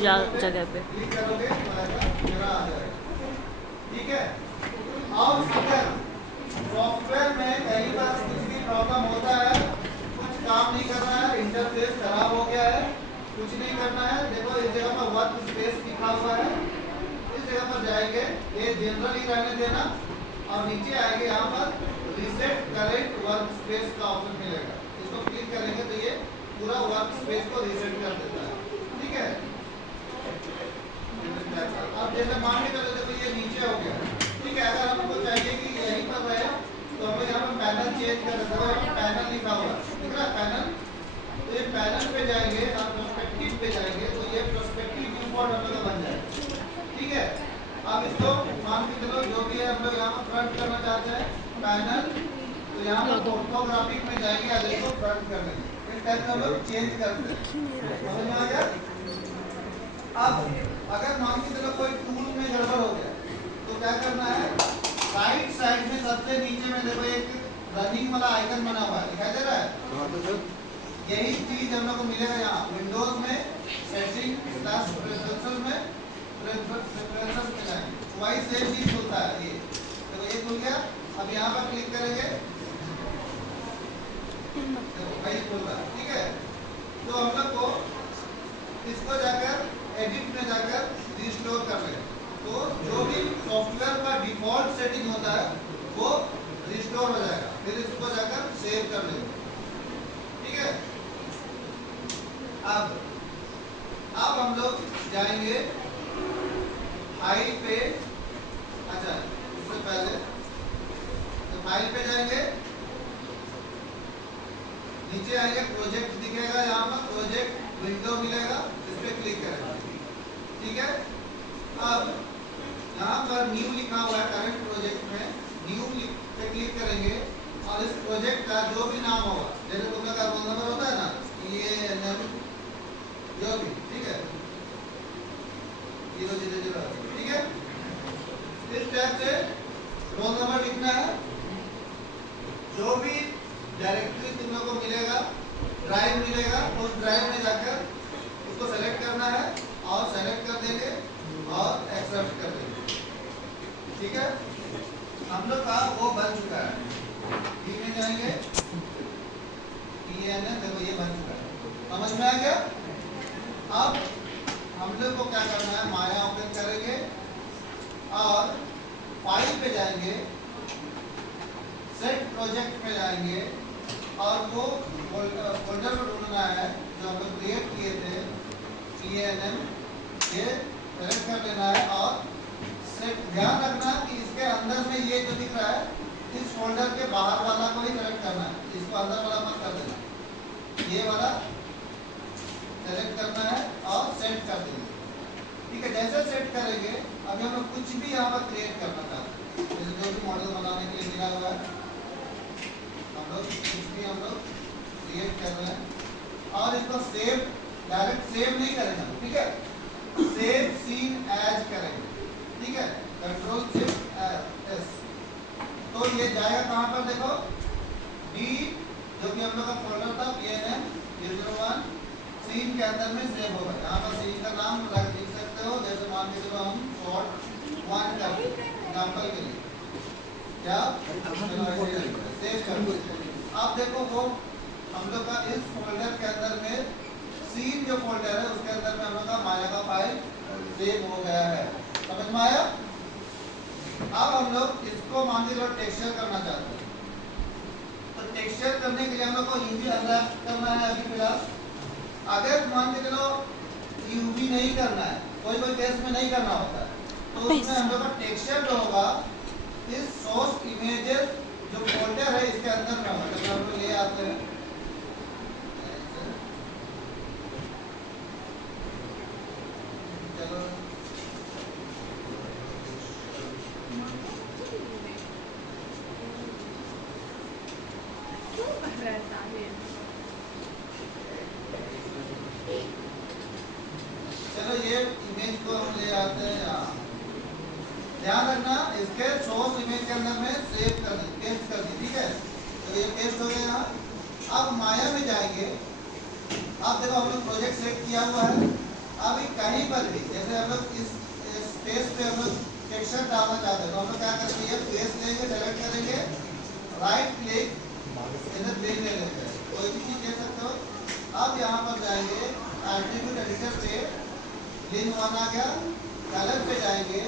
जगह पे। क्लिक करोगे तो ऐसा मेरा आ जाएगा। ठीक है। अब अगर सॉफ्टवेयर में कई बार कुछ भी प्रॉब्लम होता है, कुछ काम नहीं कर रहा है, इंटरफेस खराब हो गया है, कुछ नहीं करना है, देखो इस जगह पर वर्क स्पेस लिखा हुआ है, इस जगह पर जाएंगे, ये जनरल ही रहने देना और नीचे आएंगे, यहाँ पर रीसेट करेंट वर्क स्पेस का ऑप्शन मिलेगा, इसको क्लिक करेंगे तो ये पूरा वर्क स्पेस को रीसेट कर देता है। ठीक है। अब जैसे मान के चलो देखो ये नीचे हो गया। ठीक है। अगर हमको चाहिए कि यहीं पर रहे तो हम यहाँ पर पैनल चेंज कर देते हैं, पैनल लिखा हुआ दिख रहा है पैनल, तो ये पैनल पे जाएंगे और पर्सपेक्टिव पे जाएंगे तो ये पर्सपेक्टिव व्यू पॉइंट हम लोग बन जाएगा। ठीक है। अब इसको मान के चलो जो भी है हम लोग यहाँ पर फ्रंट करना चाहते हैं पैनल, तो यहाँ पर ऑर्थोग्राफिक में जाएंगे और इसको फ्रंट कर देंगे, इस टाइप से हम लोग चेंज करते हैं। समझ में आ गया? अब अगर मान के चलो कोई टूल में गड़बड़ हो गया तो क्या करना है, राइट साइड में सबसे नीचे में देखो एक रनिंग वाला आइकन बना हुआ है, दिखाई दे रहा है? यही चीज हम लोग को मिलेगा यहाँ विंडोज में सेटिंग प्रेफरेंसेस में जाएंगे, वही सेम चीज खुलता है। ये देखो ये खुल गया। अब यहाँ पर क्लिक करेंगे देखो वही खुल रहा है। ठीक है। तो हम लोग को इसको जाकर एडिट में जाकर रिस्टोर कर लें, तो जो भी सॉफ्टवेयर का डिफॉल्ट सेटिंग होता है वो रिस्टोर हो जाएगा, फिर इसको जाकर सेव कर लेंगे। ठीक है। अब हम लोग जाएंगे फाइल पे, अच्छा इससे पहले तो फाइल पे जाएंगे, नीचे आएंगे प्रोजेक्ट दिखेगा, यहाँ पर प्रोजेक्ट विंडो मिलेगा, इस पे क्लिक करेंगे। ठीक है। अब यहाँ पर न्यू लिखा हुआ है, करंट प्रोजेक्ट में न्यू पे क्लिक करेंगे और इस प्रोजेक्ट का जो भी नाम होगा, जैसे तुम लोग का रोल नंबर होता है ना, ये जो भी, ठीक है 000, ठीक है, इस टाइप से रोल नंबर लिखना है। जो भी डायरेक्टरी तुम लोग को मिलेगा, ड्राइव मिलेगा, उस ड्राइव में जाकर उसको सेलेक्ट करना है और सेलेक्ट कर देंगे और एक्सेप्ट कर देंगे। ठीक है। हम लोग का वो बन चुका है, बी में जाएंगे, देखो ये बन चुका है, समझ में आ गया? अब हम लोग को क्या करना है, माया ओपन करेंगे और फाइल पे जाएंगे, सेट प्रोजेक्ट पे जाएंगे और वो फोल्डर को ढूंढना है जो हम लोग क्रिएट किए थे, PNM, ये सेलेक्ट कर लेना है और सेट, ध्यान रखना कि इसके अंदर में ये जो दिख रहा है इस फोल्डर के बाहर वाला को ही सेलेक्ट करना है, इसको अंदर वाला मत कर देना, ये वाला सेलेक्ट करना है और सेट कर देंगे। ठीक है। जैसे सेट करेंगे अभी हम लोग कुछ भी यहाँ पर क्रिएट करना चाहते हैं, जैसे जो भी मॉडल बनाने के लिए दिया हुआ है हम लोग कुछ भी हम लोग क्रिएट कर रहे हैं और इसको सेव, डायरेक्ट सेव नहीं करेंगे, ठीक है, सेव सीन एज करेंगे। ठीक है। कंट्रोल शिफ्ट एस, तो ये जाएगा कहाँ पर, देखो डी जो कि हम लोग का फोल्डर था PNM 001 सीन के अंदर में सेव होगा। यहाँ पर सीन का नाम लिख सकते हो, जैसे मान के चलो हम शॉर्ट 1 कर एग्जाम्पल के लिए, क्या सेव कर। अब देखो वो हम लोग का इस फोल्डर के अंदर में सीन जो फोल्डर है उसके अंदर में हम लोग का माया का फाइल सेव हो गया है। समझ में आया? अब हम लोग इसको मान के चलो टेक्सचर करना चाहते हैं, तो टेक्सचर करने के लिए हम लोग को यूवी अनरैप करना है अभी फिलहाल। अगर मान के चलो यूवी नहीं करना है, कोई केस में नहीं करना होता है, तो उसमें हम लोग का टेक्सचर जो होगा इस सोर्स इमेजेस जो फोल्डर है इसके अंदर में होगा। तो हम लोग ले आते हैं, चलो चलो ये इमेज को हम ले आते हैं यहाँ। ध्यान रखना इसके सोर्स इमेज के अंदर में सेव कर दी, पेस्ट कर दी। ठीक है। तो ये पेस्ट हो गया यहाँ। अब माया में जाएंगे, आप देखो हम लोग प्रोजेक्ट सेट किया हुआ है, अभी कहीं पर भी जैसे हम लोग इस स्पेस पे हम लोग टेक्सचर डालना चाहते हैं तो हम लोग क्या करेंगे, ये फेस लेंगे, सेलेक्ट करेंगे, राइट क्लिक, इधर प्लेन ले लेंगे, कोई भी चीज ले सकते हो। अब यहाँ पर जाएंगे एट्रीब्यूट एडिटर पे, लिन 1 आ गया, कलर पे जाएंगे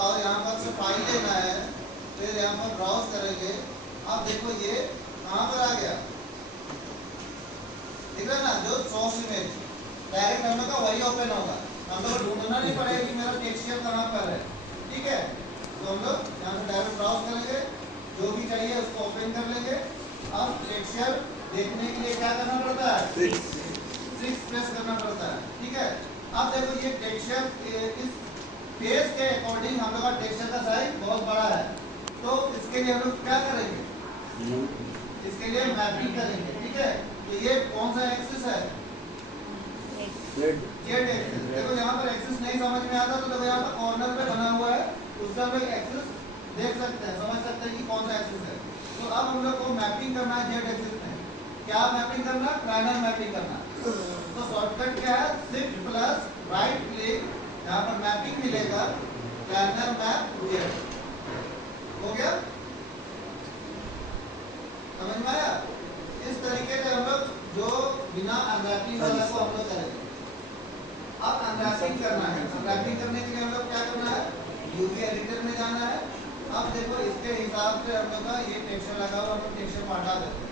और यहाँ पर से फाइल लेना है, फिर यहाँ पर ब्राउज करेंगे। अब देखो ये कहाँ पर आ गया, दिख रहा है ना, जो सोर्स इमेज डायरेक्ट हम लोग का वही ओपन होगा, हम लोग ढूंढना नहीं पड़ेगा कि मेरा टेक्सचर कहाँ पर है। ठीक है, तो हम लोग यहाँ से डायरेक्ट ब्राउज करेंगे, जो भी चाहिए उसको ओपन कर लेंगे। अब टेक्सचर देखने के लिए क्या करना पड़ता है, 6 प्रेस करना पड़ता है। ठीक है, अब देखो ये टेक्सचर इस फेस के अकॉर्डिंग हम लोग का टेक्सचर का साइज बहुत बड़ा है, तो इसके लिए हम लोग क्या करेंगे, इसके लिए मैपिंग करेंगे। ठीक है, तो ये कौन सा एक्सिस है, जेड एक्सिस। देखो यहाँ पर एक्सिस नहीं समझ में आता तो देखो यहाँ पर कॉर्नर पे बना हुआ है, उससे हम लोग एक्सिस देख सकते हैं, समझ सकते हैं कि कौन सा एक्सिस है। तो अब हम लोग को मैपिंग करना है जेड एक्सिस में, क्या मैपिंग करना, प्लानर मैपिंग करना। तो शॉर्टकट क्या है, शिफ्ट प्लस राइट क्लिक, यहाँ पर मैपिंग मिलेगा, प्लानर मैप जेड, हो गया, समझ में आया। इस तरीके से हम लोग जो बिना अनरैपिंग वाला को हम लोग करेंगे। अब अनरैपिंग करना है, अनरैपिंग करने के लिए हम लोग क्या करना है, यूवी एडिटर में जाना है। अब देखो इसके हिसाब से हम लोग का ये टेक्सचर लगा हुआ, हम लोग टेक्सचर को हटा देते हैं।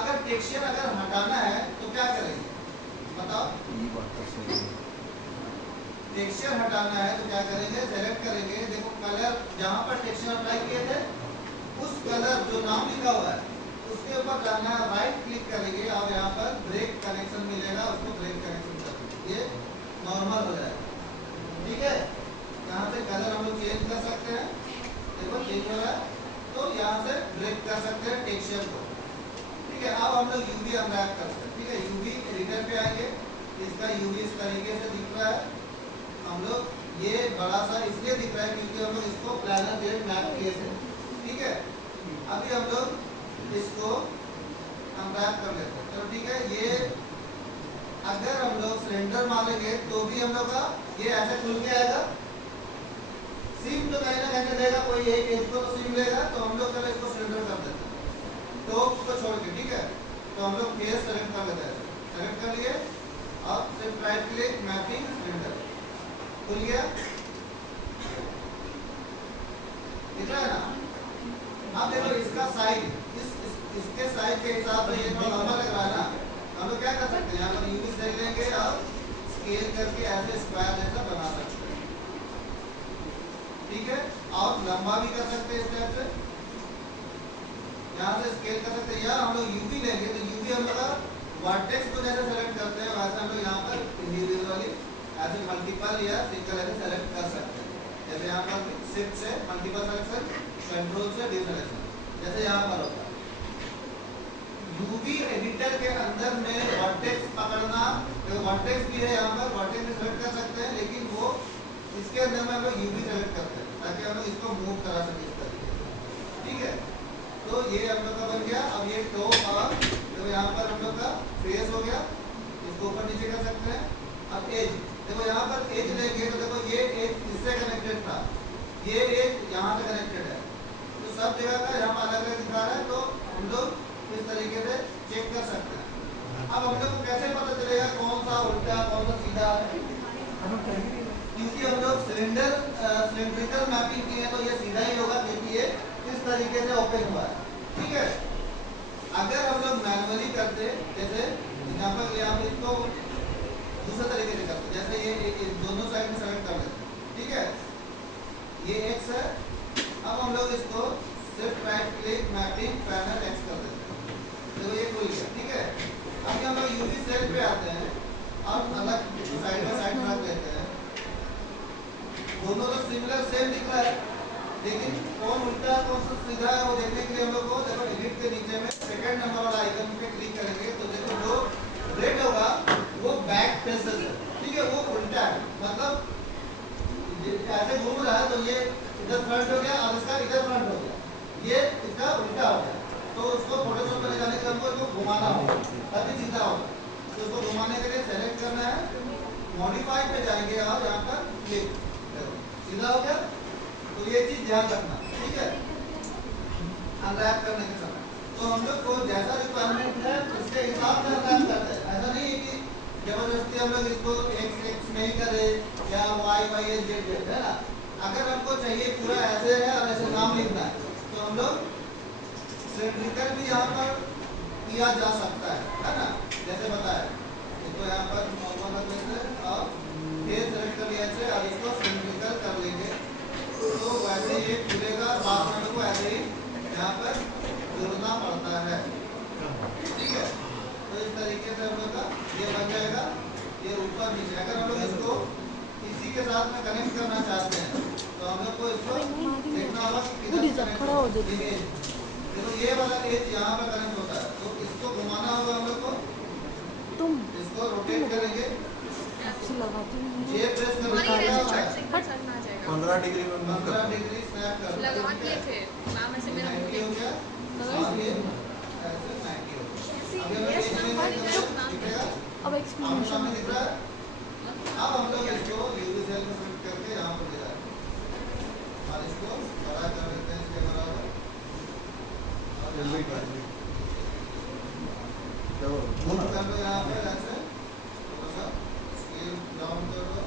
अगर टेक्सचर अगर हटाना है तो क्या करेंगे बताओ, टेक्सचर हटाना है तो क्या करेंगे, सेलेक्ट करेंगे, देखो कलर जहाँ पर टेक्सचर अप्लाई किए थे उस कलर जो नाम लिखा हुआ है उसके ऊपर जाना है, राइट क्लिक करेंगे और यहाँ पर ब्रेक कनेक्शन मिलेगा, उसको ब्रेक कनेक्शन करेंगे, ये नॉर्मल हो जाएगा। ठीक है, यहाँ से कलर हम लोग चेंज कर सकते हैं, देखो चेंज हो रहा है, तो यहाँ से ब्रेक कर सकते हैं टेक्सचर को। ठीक है, अब हम लोग यूवी अनरैप करते हैं। ठीक है, यूवी एडिटर पे आएंगे, इसका यूवी इस तरीके से दिख रहा है, हम लोग ये बड़ा सा इसलिए दिख रहा है क्योंकि हम लोग इसको प्लानर जेड मैप किए थे। ठीक है, अभी हम लोग इसको अनरैप कर लेते हैं। तो ठीक है, ये अगर हम लोग सिलेंडर मारेंगे तो भी हम लोग का ये ऐसे खुल के आएगा, सिम तो कहीं ना कहीं देगा, कोई एक एज को तो सिम लेगा, तो हम लोग चलो इसको सिलेंडर कर देते हैं तो उसको छोड़ के। ठीक है, तो हम लोग फेस सेलेक्ट कर लेते हैं, सेलेक्ट कर लिए और सिर्फ राइट क्लिक, मैपिंग, सिलेंडर, खुल गया, दिख रहा है ना। अब देखो इसका साइज, इसके साइज के हिसाब से ये थोड़ा लंबा लग रहा है ना, हम लोग क्या कर सकते हैं, यहाँ पर यूवी सेल लेंगे और स्केल करके ऐसे स्क्वायर जैसा बना सकते हैं। ठीक है, और लंबा भी कर सकते हैं इस टाइप से, यहाँ से स्केल कर सकते हैं, या हम लोग यूवी लेंगे तो यूवी हम लोग वर्टेक्स को जैसे सेलेक्ट करते हैं वैसे हम लोग यहाँ पर इंडिविजुअली ऐसे मल्टीपल या सिंगल ऐसे सेलेक्ट कर सकते हैं। जैसे यहाँ पर शिफ्ट से मल्टीपल सिलेक्शन, कंट्रोल से डिसेलेक्शन, जैसे यहाँ पर होता है। यूवी एडिटर के अंदर में वर्टेक्स पकड़ना, तो वर्टेक्स भी है यहाँ पर, वर्टेक्स भी सेलेक्ट कर सकते हैं, लेकिन वो इसके अंदर में हम लोग यूवी सेलेक्ट करते हैं ताकि हम लोग इसको मूव करा सकें इस तरीके से। ठीक है, तो ये हम लोग का बन गया। अब ये टॉप और तो यहाँ पर हम लोग का फेस हो गया, इसको ऊपर नीचे कर सकते हैं। अब एज, देखो यहाँ पर एज लेंगे तो देखो ये एज इससे कनेक्टेड था, ये एज यहाँ से कनेक्टेड है, तो सब जगह का यहाँ पर अलग अलग दिखा रहा है, तो हम लोग इस तरीके से चेक कर सकते हैं। अब हम लोग को कैसे पता चलेगा कौन सा उल्टा कौन सा सीधा है, क्योंकि हम लोग सिलेंड्रिकल मैपिंग किए हैं तो ये सीधा ही होगा क्योंकि ये इस तरीके से ओपन हुआ है। ठीक है, अगर हम लोग मैनुअली करते, जैसे एग्जाम्पल यहाँ पर इसको दूसरे तरीके से करते, जैसे ये दोनों साइड में सेलेक्ट कर लेते हैं। ठीक है, ये एक्स है, अब हम लोग इसको सिर्फ right click, mapping, panel x कर देते हैं, तो ये खुल गया। ठीक है, अभी हम लोग यूवी सेल पे आते हैं और अलग साइड बाय साइड रख लेते हैं, दोनों तो सिमिलर सेम दिख रहा है, लेकिन कौन उल्टा कौन सा सीधा है वो देखने के लिए हम लोग को देखो एडिट के नीचे में सेकंड नंबर वाला आइकन पे क्लिक करेंगे तो देखो जो रेड होगा वो बैक फेसेस है। ठीक है, वो उल्टा है, मतलब ऐसे घूम रहा है तो ये इधर फ्रंट हो गया और इसका इधर फ्रंट हो गया, ये इसका उल्टा हो गया, तो उसको फोटोशॉप में ले जाने के लिए हमको इसको घुमाना होगा तभी सीधा होगा। तो उसको घुमाने के लिए सेलेक्ट करना है, मॉडिफाई पे जाएंगे और यहाँ पर क्लिक करो, सीधा हो गया। तो ये चीज ध्यान रखना, ठीक है, अनरैप करने के समय। तो हम लोग को जैसा रिक्वायरमेंट है उसके हिसाब से अनरैप करते हैं। ऐसा नहीं है कि जबरदस्ती हम लोग इसको x नहीं करें या y z है ना। अगर हमको चाहिए पूरा ऐसे है और ऐसे नाम लिखना है तो हम लोग सिलेंड्रिकल भी यहाँ पर किया जा सकता है ना, जैसे बताया। तो यहाँ पर नॉर्मल रख लेते हैं और फिर सेलेक्ट कर लिया ऐसे और इसको सिलेंड्रिकल कर लेंगे तो वैसे ये खुलेगा। बात हम लोग को ऐसे ही यहाँ पर जोड़ना पड़ता है, ठीक है। तो इस तरीके से हम लोग का ये बन जाएगा, ये ऊपर नीचे। अगर हम लोग इसको इसी के साथ में कनेक्ट करना चाहते हैं तो हम लोग को इसको देखना होगा कि किधर खड़ा हो जाए। तो ये वाला एज यहाँ पर कनेक्ट होता है तो इसको घुमाना होगा हम लोग को। तुम इसको रोटेट करेंगे, ये प्रेस करना होगा 15 डिग्री में 15 डिग्री स्नैप कर लगा के फिर नाम ऐसे मेरा 90 हो गया और ये ऐसे 90 हो गया। अभी हम दिखेगा, अब आमने सामने दिख रहा है। अब हम लोग इसको यूवी सेल में फिट करके यहाँ पर ले जाएंगे और इसको बड़ा कर देते हैं इसके बराबर। मूव कर लो यहाँ पे ऐसे, थोड़ा सा स्केल डाउन कर लो।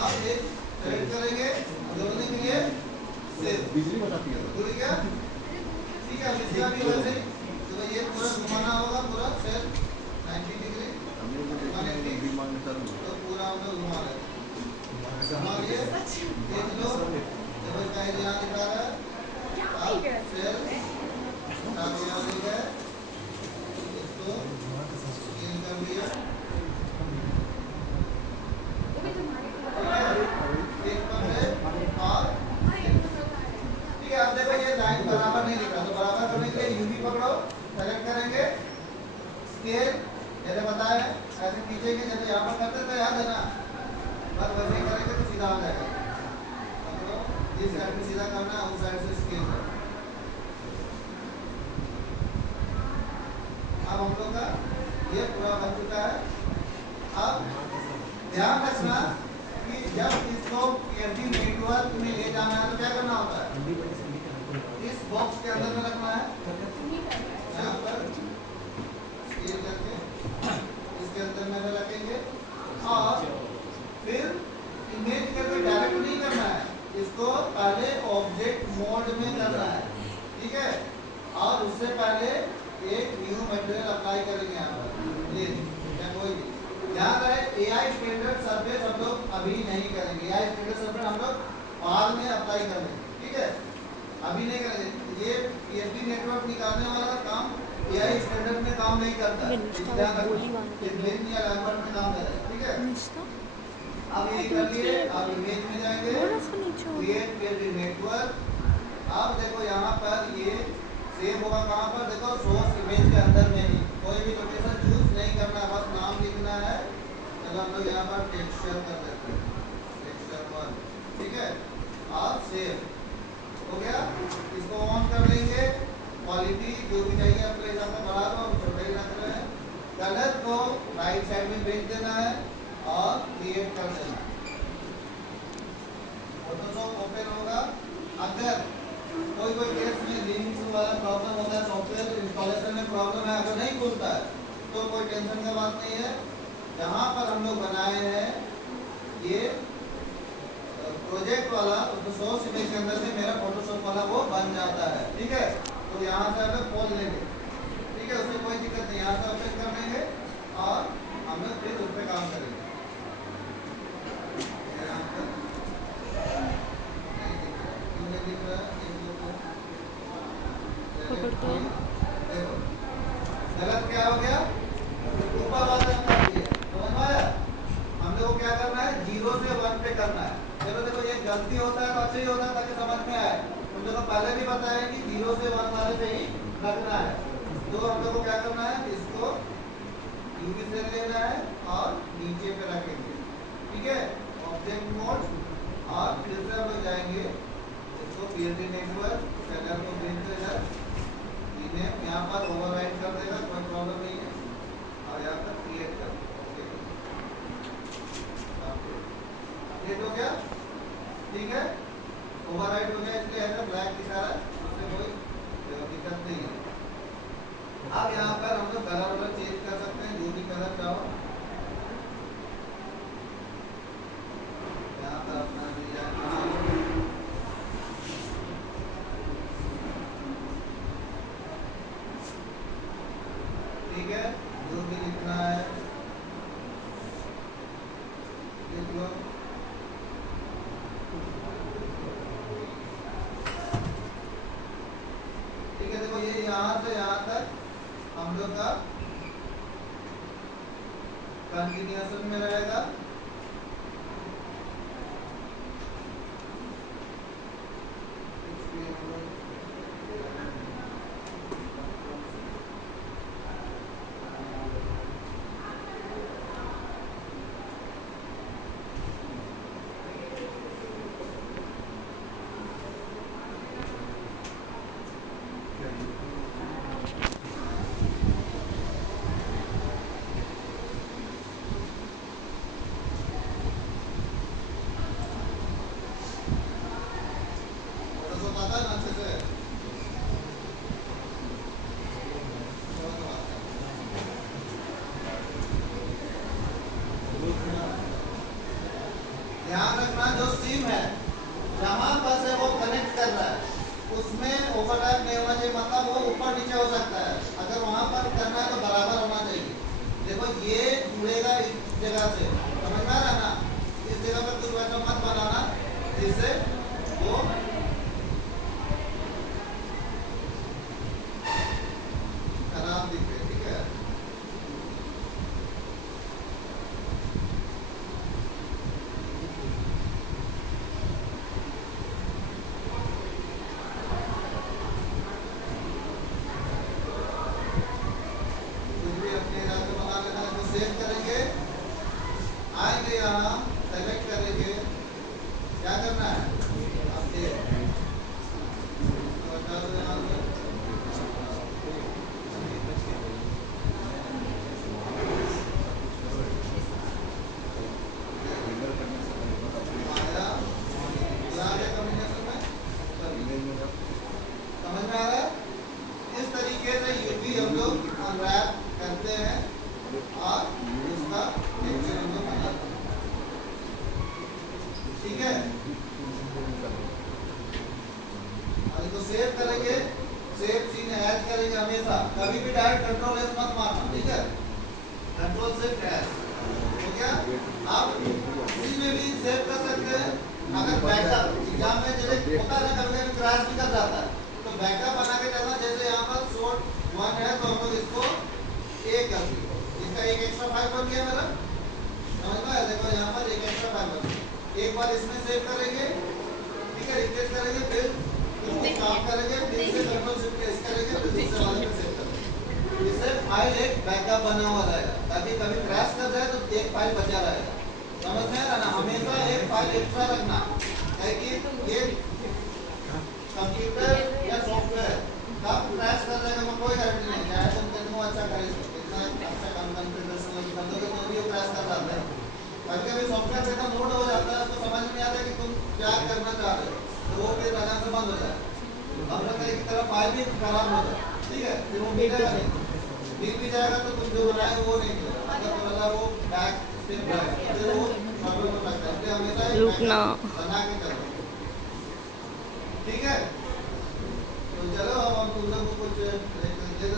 आप ये सेलेक्ट करेंगे जोड़ने के लिए सेव, बिजली बताती है जुड़ गया, ठीक है। इसका भी वैसे ही तो ये पूरा घुमाना होगा, पूरा सेल 90 डिग्री 180 तो पूरा हम लोग घुमा रहे हैं। घुमाइए, देख लो जब इसका यहाँ दिखा रहा है आप सेल यहाँ ले गए, इसको स्कैन कर लिया, एक पकड़े और ठीक है। अब देखो ये लाइन बराबर नहीं दिख रहा तो बराबर करने के लिए यूवी पकड़ो, सेलेक्ट करेंगे स्केल जैसे बताया है ऐसे खींचेंगे जैसे यहाँ पर करते थे, याद है ना। बस वैसे ही करेंगे तो सीधा हो जाएगा। पकड़ो, इस साइड में सीधा करना है, उस साइड से स्केल करो। अब हम लोग का ये पूरा बन चुका है। अब ध्यान रखना कि जब इसको PFD नेटवर्क में ले जाना है तो क्या करना होता है, इस बॉक्स के अंदर में रखना है, यहाँ पर स्केल करके इसके अंदर में रखेंगे और फिर इमेज करके डायरेक्ट नहीं करना है, इसको पहले ऑब्जेक्ट मोड में करना है, ठीक है। और उससे पहले एक न्यू मटेरियल अप्लाई करेंगे यहाँ पर, ये कोई भी ध्यान रहे। AI स्टैंडर्ड सरफेस हम लोग अभी नहीं करेंगे, AI स्टैंडर्ड सरफेस हम लोग बाद में अप्लाई करेंगे, ठीक है, अभी नहीं करेंगे। ये PFD नेटवर्क निकालने वाला काम AI स्टैंडर्ड में काम नहीं करता है, ध्यान रखना, ये ब्लेंड या लैम्बर्ट में काम करेगा, ठीक है। अब ये कर लिए, अब इमेज में जाएंगे, क्रिएट PFD नेटवर्क। अब देखो यहाँ पर ये सेव होगा कहाँ पर, देखो सोर्स इमेज के अंदर में ही, कोई भी लोकेशन चूज नहीं करना, बस नाम लिखना है। चलो हम लोग यहाँ पर टेक्सचर कर देते हैं, टेक्सचर 1, ठीक है, और सेव हो गया। इसको ऑन कर लेंगे, क्वालिटी जो भी चाहिए अपने हिसाब से बढ़ा दो, छोटा ही रख रहे हैं। कलर को राइट साइड में भेज देना है और क्रिएट कर देना है। फोटोशॉप ओपन होगा। अगर कोई केस में लिंक वाला प्रॉब्लम होता है, सॉफ्टवेयर इंस्टॉलेशन में प्रॉब्लम है, अगर नहीं खुलता है तो कोई टेंशन का बात नहीं है। जहाँ पर हम लोग बनाए हैं ये प्रोजेक्ट वाला तो सोर्स इमेज के अंदर से मेरा फोटोशॉप वाला वो बन जाता है, ठीक है। तो यहाँ से अगर खोल लेंगे, ठीक है, उसमें कोई दिक्कत नहीं, यहाँ से ओपन कर लेंगे और हम लोग फिर उस पर काम करेंगे। गलत क्या हो गया, ऊपर वाला समझ में आया। हम लोग को क्या करना है, 0 से 1 पे करना है। चलो देखो ये गलती होता है तो अच्छा ही होता है ताकि समझ में आए। तुम लोग को पहले भी बताया कि 0 से 1 वाले पे ही रखना है। तो हम लोग को क्या करना है, इसको यूवी से लेना है और नीचे पे रखेंगे, ठीक है, ऑब्जेक्ट मोड। और फिर से हम लोग जाएंगे इसको PFD नेटवर्क सेलर को भेज देगा, यहाँ पर ओवरराइट कर देगा, कोई प्रॉब्लम नहीं है। और यहाँ पर क्रिएट कर ठीक है, ओवरराइड हो गया इसलिए ऐसा ब्लैक दिखा रहा है, उससे कोई दिक्कत नहीं है। अब यहाँ पर हम लोग कलर वलर चेंज कर सकते हैं, जो भी कलर चाहो यहाँ पर अपना डिजाइन। ठीक है, जो भी लिखना है लिख लो। ठीक है, देखो ये यहाँ से यहाँ तक हम लोग का कंटिन्यूएशन में रहेगा। ध्यान रखना, जो सिम है जहां पर से वो कनेक्ट कर रहा है उसमें ओवरलैप नहीं होना चाहिए, मतलब वो ऊपर नीचे हो सकता है। अगर वहां पर करना है तो बराबर होना चाहिए। देखो ये जुड़ेगा इस जगह से, समझ में आ रहा है ना? इस जगह पर कुछ वैसा मत बनाना जिससे वो खराब दिखे। ठीक है, सेव करेंगे, आएंगे यहाँ सेलेक्ट करेंगे, क्या करना है अपडेट समझ में आ रहा है? इस तरीके से यूवी हम लोग अनरैप करते हैं और उसका पिक्चर हम लोग बनाते हैं। ठीक है, और इसको सेव करेंगे, सेव सीन ऐड करेंगे हमेशा, कभी भी डायरेक्ट कंट्रोल एस मत मारना। ठीक है, कंट्रोल सेव एस हो गया। आप इसी में भी सेव कर सकते हैं। अगर बैकअप एग्जाम में जैसे होता है ना, कभी क्रैश भी कर जाता है, तो बैकअप बना के चलना। जैसे यहाँ पर शॉर्ट 1 है तो हम लोग इसको ए कर दिए, इसका एक एक्स्ट्रा फाइल बन गया मेरा, समझ में आया? देखो यहाँ पर एक एक्स्ट्रा फाइल बन गया। एक बार इसमें सेव करेंगे, ठीक है, रिफ्रेश करेंगे, फिर इसको काम करेंगे, फिर से कंट्रोल शिफ्ट एस करेंगे, फिर दूसरे वाले पे सेव करेंगे। इससे फाइल एक बैकअप बना हुआ रहेगा, ताकि कभी क्रैश कर जाए तो एक फाइल बचा रहेगा। समझ में आ रहा ना? हमेशा एक फाइल एक्स्ट्रा रखना है कि ये कंप्यूटर या सॉफ्टवेयर कब क्रैश कर जाएगा वो कोई गारंटी नहीं है। तुम कितना अच्छा कर इतना अच्छा काम कॉन्फ़िगरेशन में कर दोगे तो भी क्रैश कर जाता है। कभी सॉफ्टवेयर से लोड हो जाता है, तो समझ नहीं आता कि तुम क्या करना चाह रहे हो, तो वो फिर लगान से बंद हो जाए। अब लगता है कि तरह फाइल भी खराब हो जाए, ठीक है, फिर वो मिलेगा नहीं, मिल भी जाएगा तो तुम जो बनाए वो नहीं मिलेगा, अगर तो लगा वो बैक स्टेप जाएगा, फिर वो प्रॉब्लम हो सकता है। इसलिए हमेशा रुकना बना के चलो। ठीक है, तो चलो अब हम तुम लोग को कुछ